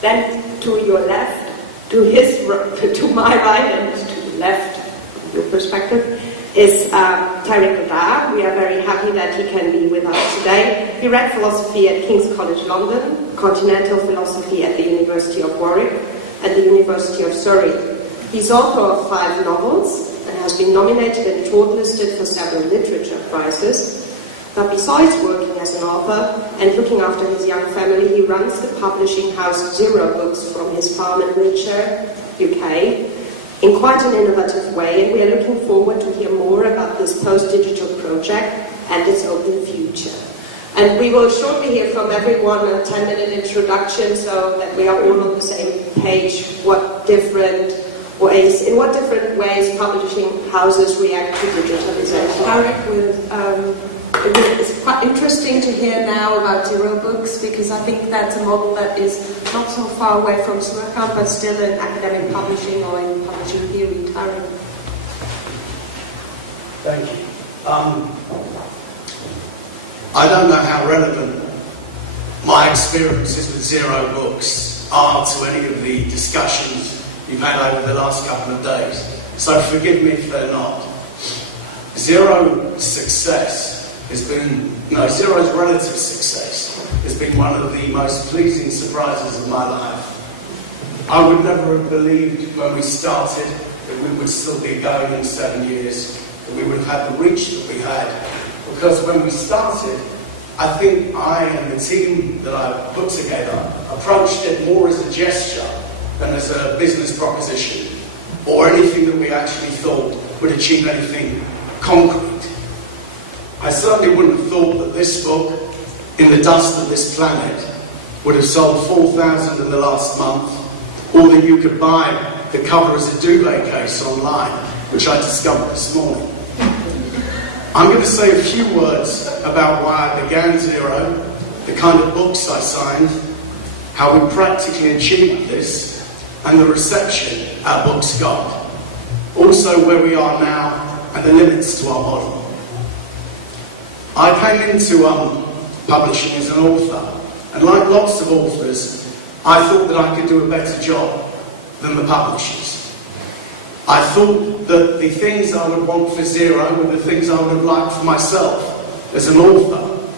Then to your left, to my right and to the left, your perspective, is Tariq Goddard. We are very happy that he can be with us today. He read philosophy at King's College London, continental philosophy at the University of Warwick, and the University of Surrey. He's author of 5 novels and has been nominated and shortlisted for several literature prizes. But besides working as an author and looking after his young family, he runs the publishing house Zero Books from his farm in Wiltshire, UK, in quite an innovative way, and we are looking forward to hear more about this post-digital project and its open future. And we will shortly hear from everyone a 10-minute introduction so that we are all on the same page, in what different ways publishing houses react to digitalization. Tariq will it's quite interesting to hear now about Zero Books, because I think that's a model that is not so far away from Suriname, but still in academic publishing or in publishing theory. Tariq. Thank you. I don't know how relevant my experiences with Zero Books are to any of the discussions you've had over the last couple of days, so forgive me if they're not. Zero's relative success has been one of the most pleasing surprises of my life. I would never have believed when we started that we would still be going in 7 years, that we would have had the reach that we had. Because when we started, I think I and the team that I put together approached it more as a gesture than as a business proposition, or anything that we actually thought would achieve anything concrete. I certainly wouldn't have thought that this book, In the Dust of This Planet, would have sold 4,000 in the last month, or that you could buy the cover as a duvet case online, which I discovered this morning. I'm going to say a few words about why I began Zero, the kind of books I signed, how we practically achieved this, and the reception our books got. Also where we are now and the limits to our model. I came into publishing as an author, and like lots of authors, I thought that I could do a better job than the publishers. I thought that the things I would want for Zero were the things I would have liked for myself as an author.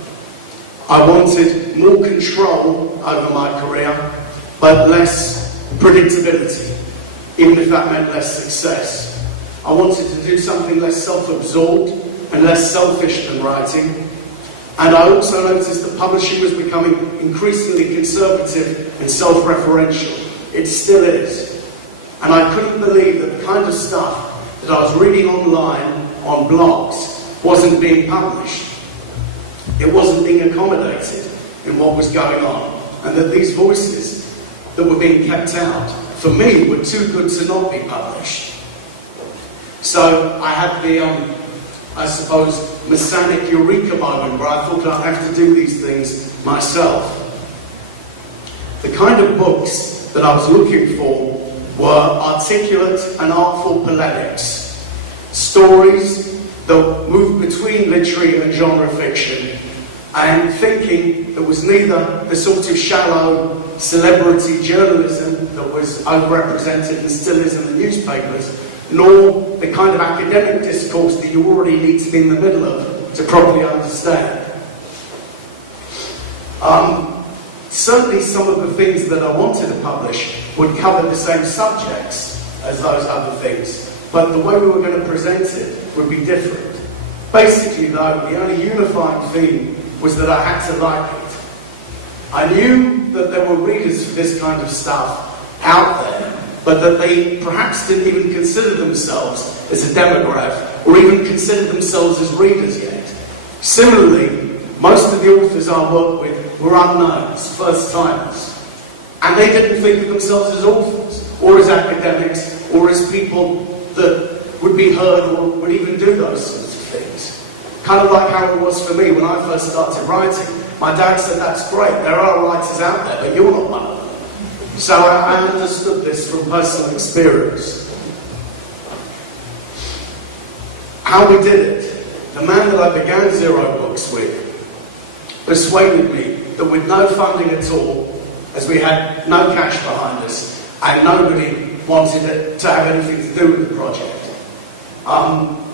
I wanted more control over my career, but less predictability, even if that meant less success. I wanted to do something less self-absorbed and less selfish than writing. And I also noticed that publishing was becoming increasingly conservative and self-referential. It still is. And I couldn't believe that the kind of stuff that I was reading online on blogs wasn't being published. It wasn't being accommodated in what was going on. And that these voices that were being kept out, for me, were too good to not be published. So I had the I suppose, messianic eureka moment where I thought I'd have to do these things myself. The kind of books that I was looking for were articulate and artful polemics, stories that moved between literary and genre fiction, and thinking that was neither the sort of shallow celebrity journalism that was overrepresented and still is in the newspapers, nor the kind of academic discourse that you already need to be in the middle of to properly understand. Certainly some of the things that I wanted to publish would cover the same subjects as those other things, but the way we were going to present it would be different. Basically though, the only unifying theme was that I had to like it. I knew that there were readers for this kind of stuff out there, but that they perhaps didn't even consider themselves as a demograph, or even consider themselves as readers yet. Similarly, most of the authors I worked with were unknowns, first-timers, and they didn't think of themselves as authors, or as academics, or as people that would be heard or would even do those sorts of things. Kind of like how it was for me when I first started writing. My dad said, "That's great, there are writers out there, but you're not one of them." So I understood this from personal experience. How we did it. The man that I began Zero Books with persuaded me that with no funding at all, as we had no cash behind us and nobody wanted to have anything to do with the project.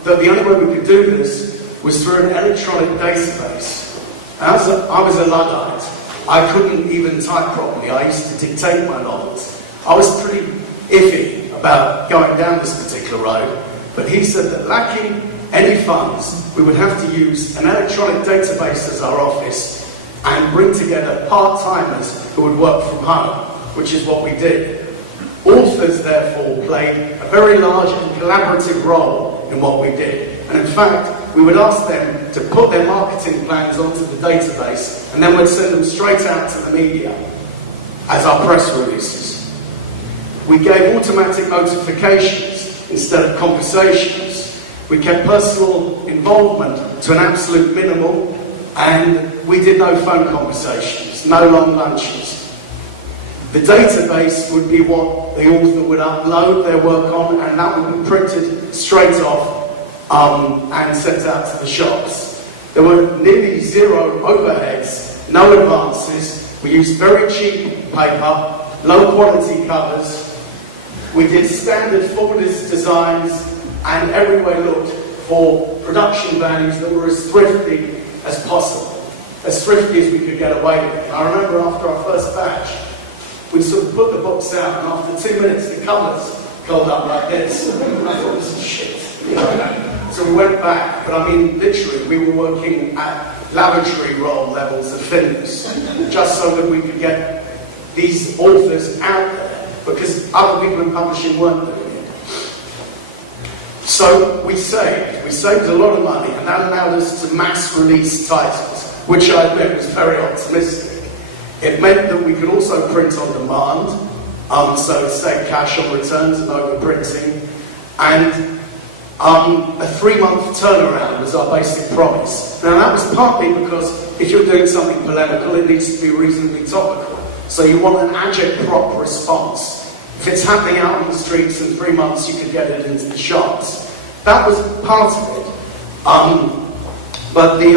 That the only way we could do this was through an electronic database. And I was a Luddite. I couldn't even type properly. I used to dictate my novels. I was pretty iffy about going down this particular road, but he said that lacking any funds, we would have to use an electronic database as our office and bring together part-timers who would work from home, which is what we did. Authors, therefore, played a very large and collaborative role in what we did. And in fact, we would ask them to put their marketing plans onto the database, and then we'd send them straight out to the media as our press releases. We gave automatic notifications instead of conversations. We kept personal involvement to an absolute minimum, and we did no phone conversations, no long lunches. The database would be what the author would upload their work on, and that would be printed straight off and sent out to the shops. There were nearly zero overheads, no advances. We used very cheap paper, low quality covers. We did standard folders designs and everywhere looked for production values that were as thrifty as possible, as thrifty as we could get away with. I remember after our first batch, we sort of put the books out, and after 2 minutes the covers curled up like this. And I thought, this is shit. You know? So we went back, but I mean, literally, we were working at lavatory roll levels of thinness, just so that we could get these authors out there, because other people in publishing weren't doing it. So we saved a lot of money, and that allowed us to mass release titles, which I admit was very optimistic. It meant that we could also print on demand, so it saved cash on returns and overprinting, and a 3-month turnaround was our basic promise. Now that was partly because if you're doing something polemical, it needs to be reasonably topical. So you want an agit-prop response. If it's happening out on the streets in 3 months, you could get it into the shops. That was part of it. But the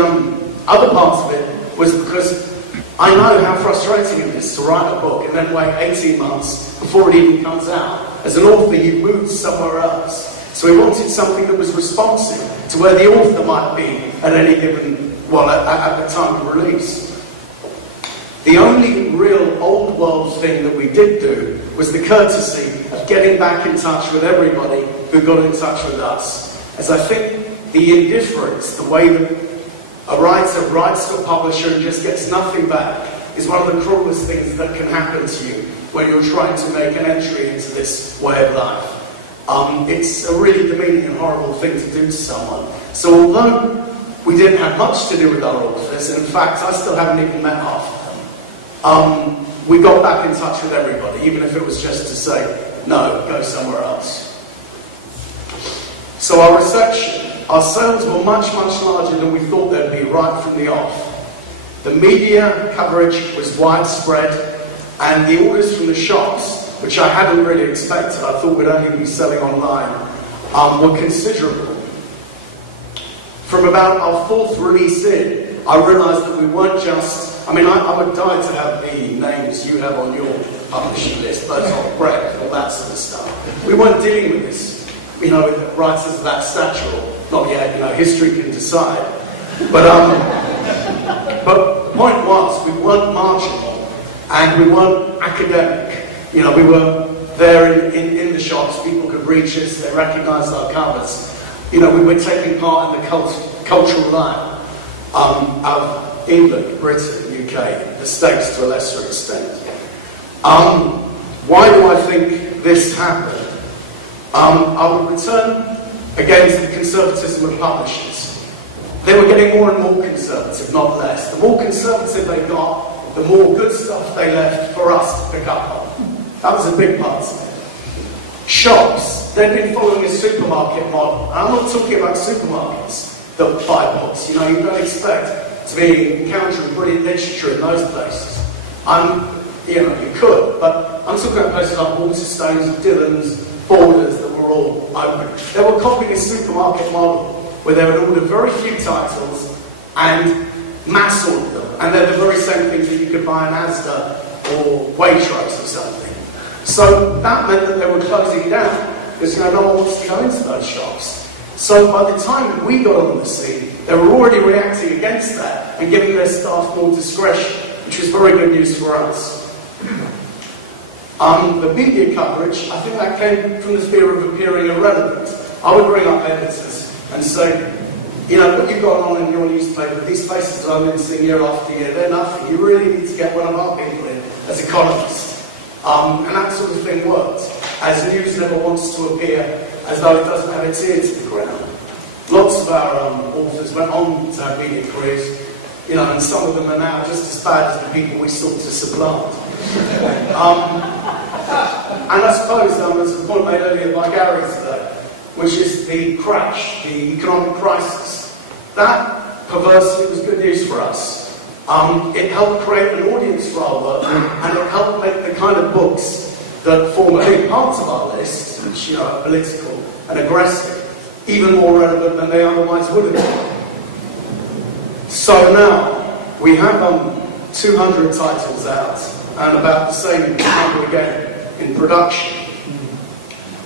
other part of it was because I know how frustrating it is to write a book and then wait 18 months before it even comes out. As an author, you moved somewhere else. So we wanted something that was responsive to where the author might be at any given, well, at the time of release. The only real old world thing that we did do was the courtesy of getting back in touch with everybody who got in touch with us. As I think the indifference, the way that a writer writes to a publisher and just gets nothing back, is one of the cruelest things that can happen to you when you're trying to make an entry into this way of life. It's a really demeaning and horrible thing to do to someone. So although we didn't have much to do with our authors, and in fact I still haven't even met half of them, we got back in touch with everybody, even if it was just to say, no, go somewhere else. So our reception, our sales were much, much larger than we thought they'd be right from the off. The media coverage was widespread, and the orders from the shops, which I hadn't really expected, I thought we'd only be selling online, were considerable. From about our 4th release in, I realised that we weren't just, I would die to have the names you have on your publishing list, Bertolt Brecht, all that sort of stuff. We weren't dealing with this, with writers of that stature, not yet, history can decide. But the point was, we weren't marginal, and we weren't academic. We were there in the shops, people could reach us, they recognised our covers. We were taking part in the cultural life of England, Britain, UK, the States to a lesser extent. Why do I think this happened? I will return again to the conservatism of publishers. They were getting more and more conservative, not less. The more conservative they got, the more good stuff they left for us to pick up on. That was a big part of it. Shops, they've been following a supermarket model. And I'm not talking about supermarkets that buy books. You don't expect to be encountering brilliant literature in those places. You could, but I'm talking about places like Waterstones, Dillon's, Borders that were all open. They were copying a supermarket model where they would order very few titles and mass order them. And they're the very same things that you could buy in Asda or Waitrose or something. So that meant that they were closing down, because no one wants to go into those shops. So by the time we got on the scene, they were already reacting against that and giving their staff more discretion, which was very good news for us. The media coverage, I think that came from the fear of appearing irrelevant. I would bring up editors and say, you know, what you've got on in your newspaper, these faces I've been seeing year after year, they're nothing. You really need to get one of our people in as economists. And that sort of thing worked, as news never wants to appear as though it doesn't have its ear to the ground. Lots of our authors went on to have media careers, you know, and some of them are now just as bad as the people we sought to supplant. And I suppose, there's a point made earlier by Gary today, which is the crash, the economic crisis. That, perversely, was good news for us. It helped create an audience for our work, and it helped make the kind of books that form a big part of our list, which, you know, are political and aggressive, even more relevant than they otherwise would have been. So now, we have 200 titles out, and about the same number again in production.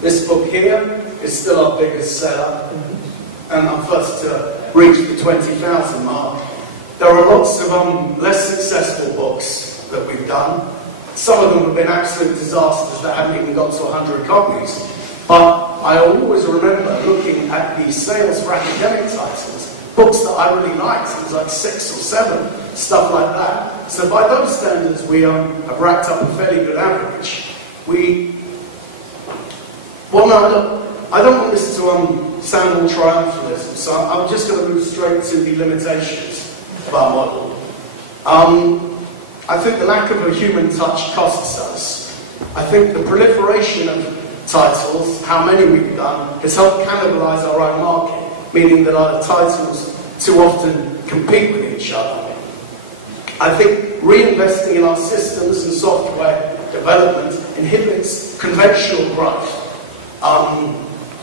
This book here is still our biggest seller, and I'm first to reach the 20,000 mark. There are lots of less successful books that we've done. Some of them have been absolute disasters that haven't even got to 100 copies. But I always remember looking at the sales for academic titles, books that I really liked, it was like 6 or 7, stuff like that. So by those standards, we have racked up a fairly good average. I don't want this to sound all triumphalism, so I'm just going to move straight to the limitations of our model. I think the lack of a human touch costs us. I think the proliferation of titles, how many we've done, has helped cannibalize our own market, meaning that our titles too often compete with each other. I think reinvesting in our systems and software development inhibits conventional growth.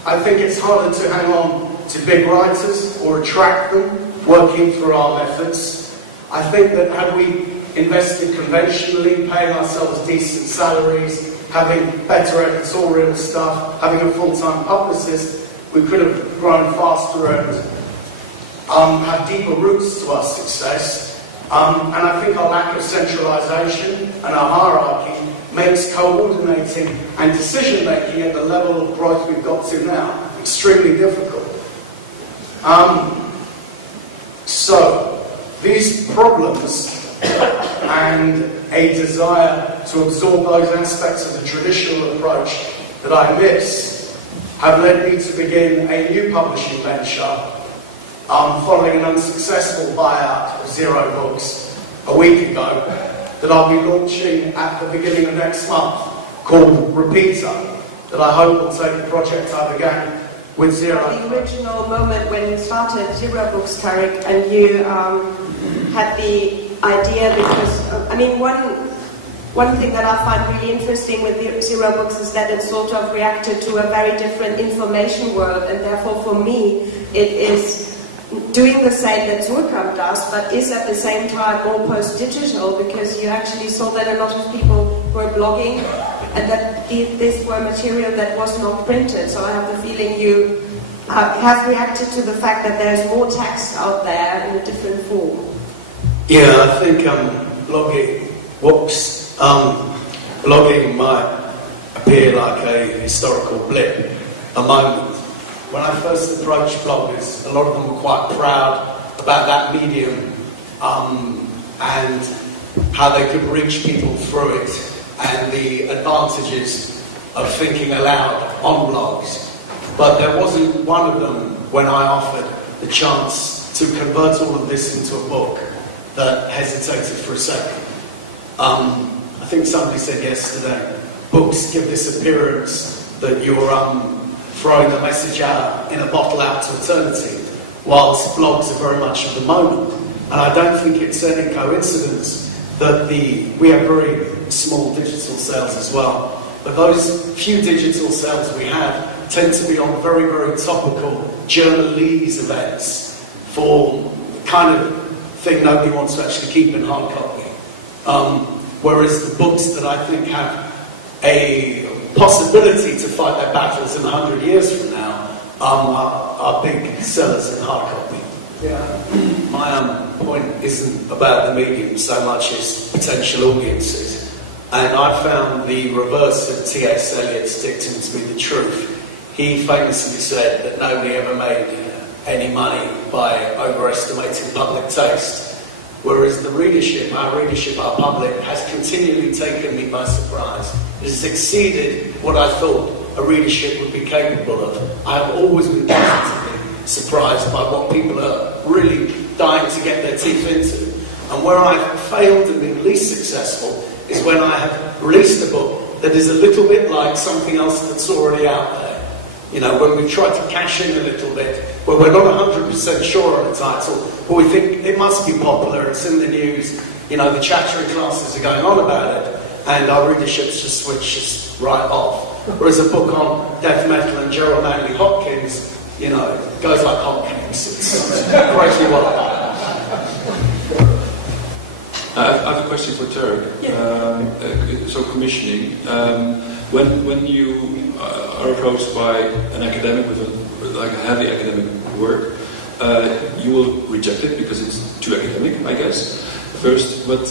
I think it's harder to hang on to big writers or attract them working through our methods. I think that had we invested conventionally, paying ourselves decent salaries, having better editorial staff, having a full-time publicist, we could have grown faster and have deeper roots to our success. And I think our lack of centralisation and our hierarchy makes coordinating and decision-making at the level of growth we've got to now extremely difficult. So, these problems and a desire to absorb those aspects of the traditional approach that I miss have led me to begin a new publishing venture following an unsuccessful buyout of Zero Books a week ago that I'll be launching at the beginning of next month, called Repeater, that I hope will take the project I began with Zero. The original moment when you started Zero Books, Tariq, and you had the idea, because, one thing that I find really interesting with the Zero Books is that it sort of reacted to a very different information world, and therefore for me it is doing the same that Surkamp does, but is at the same time more post-digital, because you actually saw that a lot of people were blogging and that this were material that was not printed. So I have the feeling you have reacted to the fact that there's more text out there in a different form. Yeah, I think blogging might appear like a historical blip, a moment. When I first approached bloggers, a lot of them were quite proud about that medium and how they could reach people through it and the advantages of thinking aloud on blogs. But there wasn't one of them when I offered the chance to convert all of this into a book that hesitated for a second. I think somebody said yesterday, books give this appearance that you're throwing the message out in a bottle out to eternity, whilst blogs are very much of the moment. And I don't think it's any coincidence that we have very small digital sales as well. But those few digital sales we have tend to be on very, very topical journalese events for the kind of thing nobody wants to actually keep in hard copy. whereas the books that I think have a possibility to fight their battles in 100 years from now are big sellers in hard copy. Yeah. My point isn't about the medium so much as potential audiences. And I found the reverse of T.S. Eliot's dictum to be the truth. He famously said that nobody ever made any money by overestimating public taste, whereas the readership, our public, has continually taken me by surprise. It has exceeded what I thought a readership would be capable of. I have always been positively surprised by what people are really dying to get their teeth into. And where I've failed and been least successful is when I have released a book that is a little bit like something else that's already out there. You know, when we've tried to cash in a little bit, where we're not 100% sure on a title, but we think it must be popular, it's in the news, you know, the chattering classes are going on about it, and our readership just switches right off. Whereas a book on death metal and Gerald Manley Hopkins, you know, goes like hotcakes. It's crazy well done. I have a question for Tariq. Yeah. So commissioning. When you are approached by an academic with a heavy academic work, you will reject it because it's too academic, I guess, first. But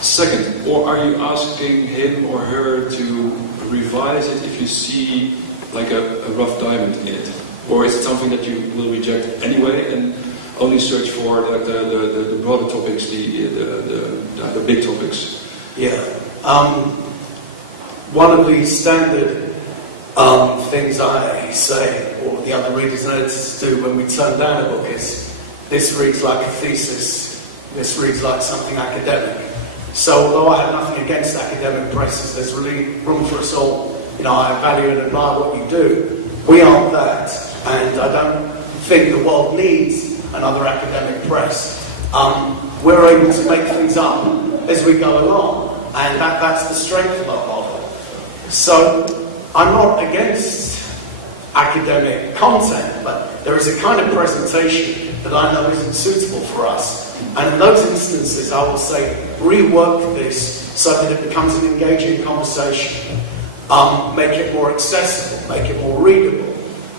second, or are you asking him or her to revise it if you see like a rough diamond in it? Or is it something that you will reject anyway and only search for like the broader topics, the big topics? Yeah. One of the standard things I say, or the other readers and editors do when we turn down a book is, this reads like a thesis, this reads like something academic. So although I have nothing against academic presses, there's really room for us all. You know, I value and admire what you do. We aren't that, and I don't think the world needs another academic press. We're able to make things up as we go along, and that's the strength of our model. So I'm not against academic content, but there is a kind of presentation that I know isn't suitable for us. And in those instances, I will say, rework this so that it becomes an engaging conversation. Make it more accessible, make it more readable.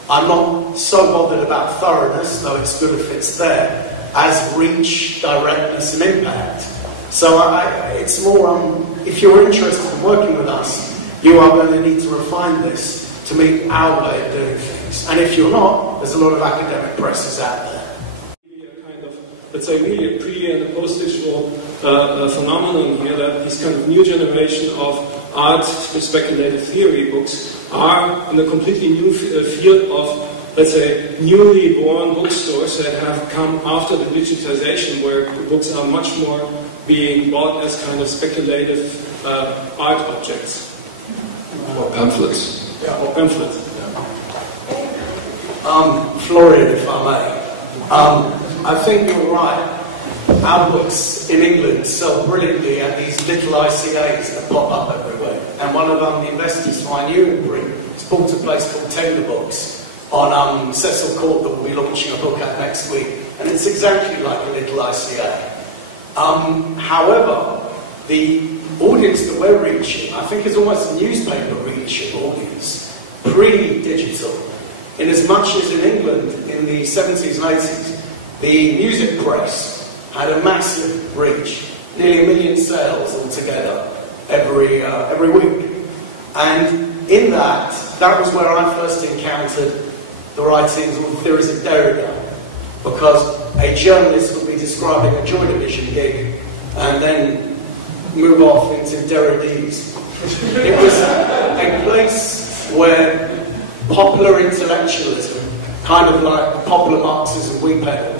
I'm not so bothered about thoroughness, though it's good if it's there, as reach, directness and impact. So it's more, if you're interested in working with us, you are going to need to refine this to meet our way of doing things. And if you're not, there's a lot of academic presses out there. Kind of, let's say, really a pre- and a post-visual phenomenon here, that this kind of new generation of art speculative theory books are in a completely new field of, let's say, newly born bookstores that have come after the digitization, where books are much more being bought as kind of speculative art objects. Or pamphlets. Yeah, or pamphlets. Florian, if I may. I think you're right. Our books in England sell brilliantly at these little ICAs that pop up everywhere. And one of the investors who I knew in Britain has bought a place called Tender Books on Cecil Court that will be launching a book out next week. And it's exactly like a little ICA. However, the audience that we're reaching, I think, is almost a newspaper readership audience, pre-digital. In as much as in England in the 70s and 80s, the music press had a massive reach, nearly 1 million sales altogether every week. And in that was where I first encountered the writings or the theories of Derrida, because a journalist would be describing a Joy Division gig and then move off into Derridees. It was a place where popular intellectualism, kind of like popular Marxism we peddled,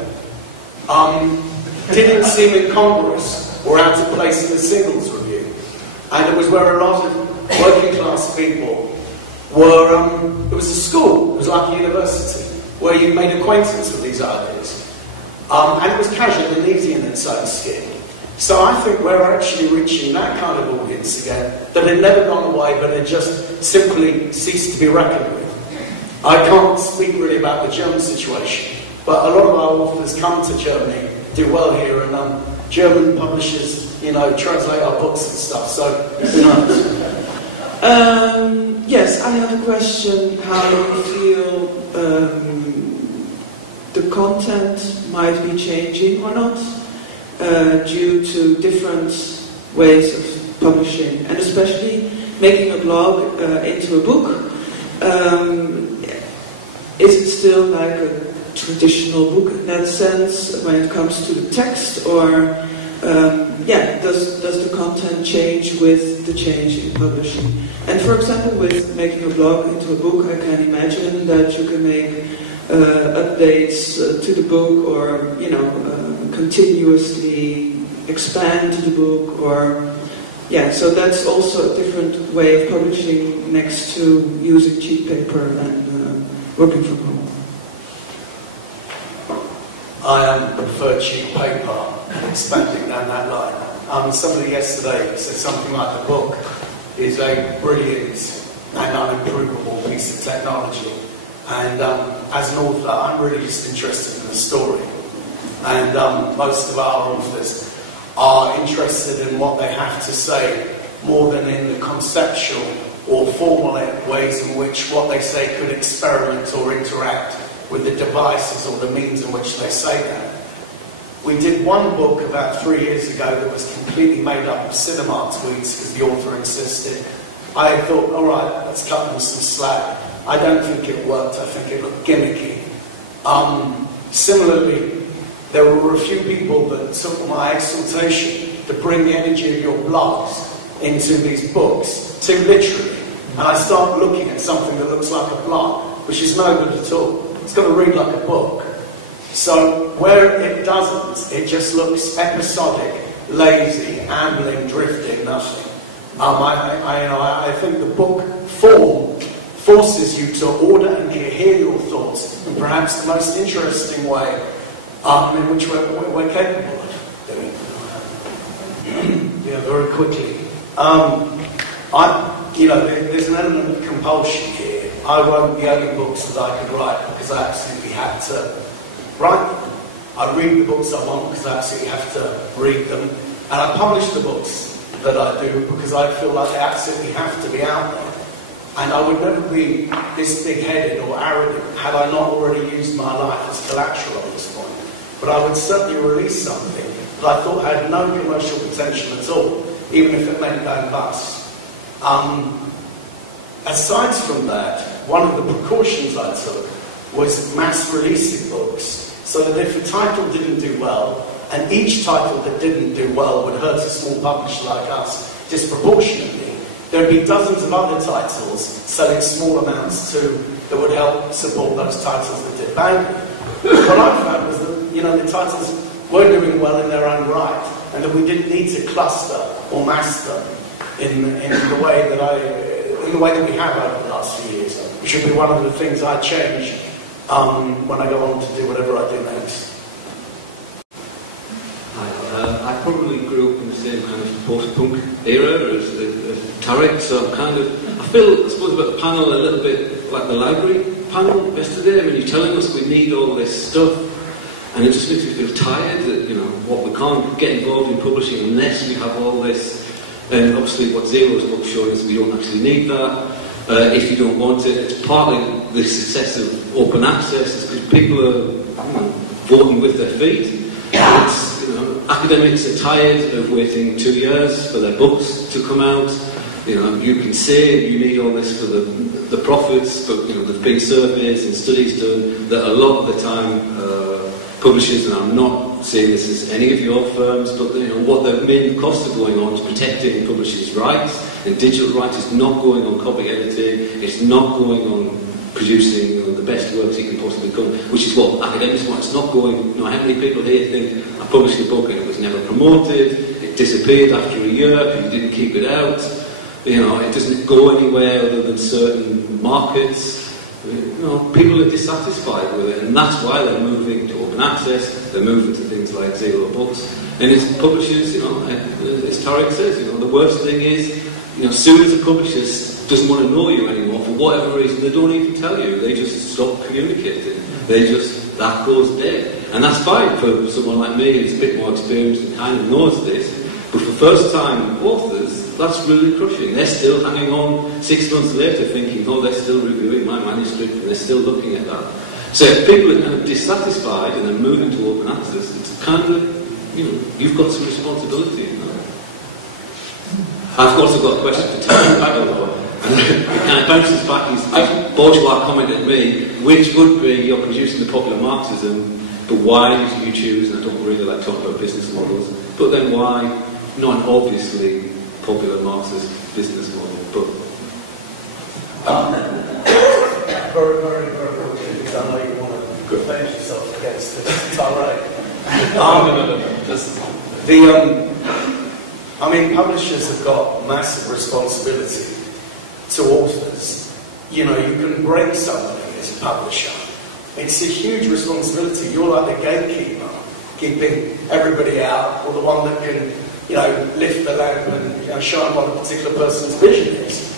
didn't seem incongruous or out of place in the Singles Review. And it was where a lot of working class people were, it was a school, it was like a university, where you made acquaintance with these ideas. And it was casual and easy in its own skin. So I think we're actually reaching that kind of audience again, that had never gone away, but had just simply ceased to be reckoned with. I can't speak really about the German situation, but a lot of our authors come to Germany, do well here, and German publishers translate our books and stuff. So, who knows? Yes, I have a question. How you feel the content might be changing or not due to different ways of publishing, and especially making a blog into a book. Is it still like a traditional book in that sense when it comes to the text, or does the content change with the change in publishing? And for example, with making a blog into a book, I can imagine that you can make updates to the book, or continuously expand the book, or so that's also a different way of publishing next to using cheap paper and working from home. I prefer cheap paper and expanding down that line. Somebody yesterday said something like the book is a brilliant and unimprovable piece of technology. And as an author, I'm really just interested in the story. And most of our authors are interested in what they have to say more than in the conceptual or formal ways in which what they say could experiment or interact with the devices or the means in which they say that. We did one book about 3 years ago that was completely made up of cinema tweets because the author insisted. I thought, all right, let's cut them some slack. I don't think it worked. I think it looked gimmicky. Similarly, there were a few people that took my exhortation to bring the energy of your blogs into these books too literally. And I started looking at something that looks like a blog, which is no good at all. It's got to read like a book. So where it doesn't, it just looks episodic, lazy, ambling, drifting, nothing. I think the book form forces you to order and hear your thoughts in perhaps the most interesting way in which we're capable of doing. Very quickly. There's an element of compulsion here. I wrote the only books that I could write because I absolutely had to write them. I read the books I want because I absolutely have to read them. And I publish the books that I do because I feel like they absolutely have to be out there. And I would never be this big-headed or arrogant had I not already used my life as collateral at this point. But I would certainly release something that I thought had no commercial potential at all, even if it meant going bust. Aside from that, one of the precautions I took was mass releasing books, so that if a title didn't do well, and each title that didn't do well would hurt a small publisher like us disproportionately, there'd be dozens of other titles selling small amounts too that would help support those titles that did badly. What I found was that the titles were doing well in their own right, and that we didn't need to cluster or mass them in the way that we have over the last few years, which should be one of the things I change when I go on to do whatever I do next. I probably grew up in the same kind of post-punk era as Tariq, so I suppose about the panel a little bit like the library panel yesterday. I mean, you're telling us we need all this stuff, and it just makes me feel tired that, we can't get involved in publishing unless we have all this. And obviously what Zero's book showing us, we don't actually need that. If you don't want it, it's partly the success of open access, because people are voting with their feet. Academics are tired of waiting 2 years for their books to come out. You can say you need all this for the profits, but there've been surveys and studies done that a lot of the time publishers, and I'm not saying this as any of your firms, but what the main costs are going on is protecting publishers' rights, and digital rights is not going on copy editing, it's not going on producing the best works you can possibly come, which is what academics want. It's not going, how many people here think, I published a book and it was never promoted, it disappeared after a year because you didn't keep it out, it doesn't go anywhere other than certain markets. People are dissatisfied with it, and that's why they're moving to open access, they're moving to things like Zero Books. And it's publishers, as Tariq says, the worst thing is, as soon as a publisher doesn't want to know you anymore, for whatever reason, they don't even tell you, they just stop communicating. That goes dead. And that's fine for someone like me who's a bit more experienced and kind of knows this. But for first-time authors, that's really crushing. They're still hanging on 6 months later thinking, oh, they're still reviewing my manuscript and they're still looking at that. So if people are kind of dissatisfied and they're moving to open access, it's kind of, you've got some responsibility in that. I've also got a question for Tariq Goddard, and it kind of bounces back. His bourgeois comment at me, which would be, you're producing the popular Marxism, but why did you choose, and I don't really like talking about business models, but then why not an obviously popular Marxist business model, but... Very, very, very quickly, because I know you want to defend yourself against this tirade. Publishers have got massive responsibility to authors. You can break something as a publisher. It's a huge responsibility. You're like the gatekeeper, keeping everybody out, or the one that can, lift the lamp and shine what a particular person's vision is.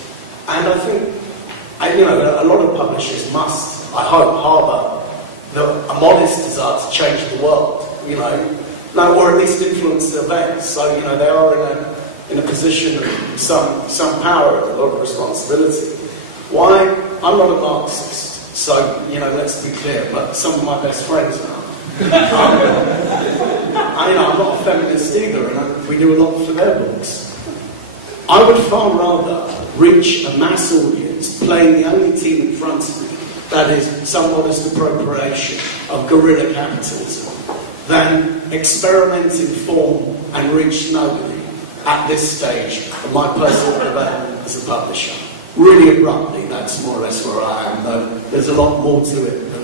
And I think, a lot of publishers must, I hope, harbour a modest desire to change the world, or at least influence the events. So, they are in a position of some power and a lot of responsibility. Why? I'm not a Marxist, so, let's be clear, but some of my best friends are. I'm not a feminist either, and we do a lot for their books. I would far rather reach a mass audience playing the only team in front of me that is some modest appropriation of guerrilla capitalism than experiment in form and reach nobody at this stage of my personal development as a publisher. Really abruptly, that's more or less where I am, though there's a lot more to it than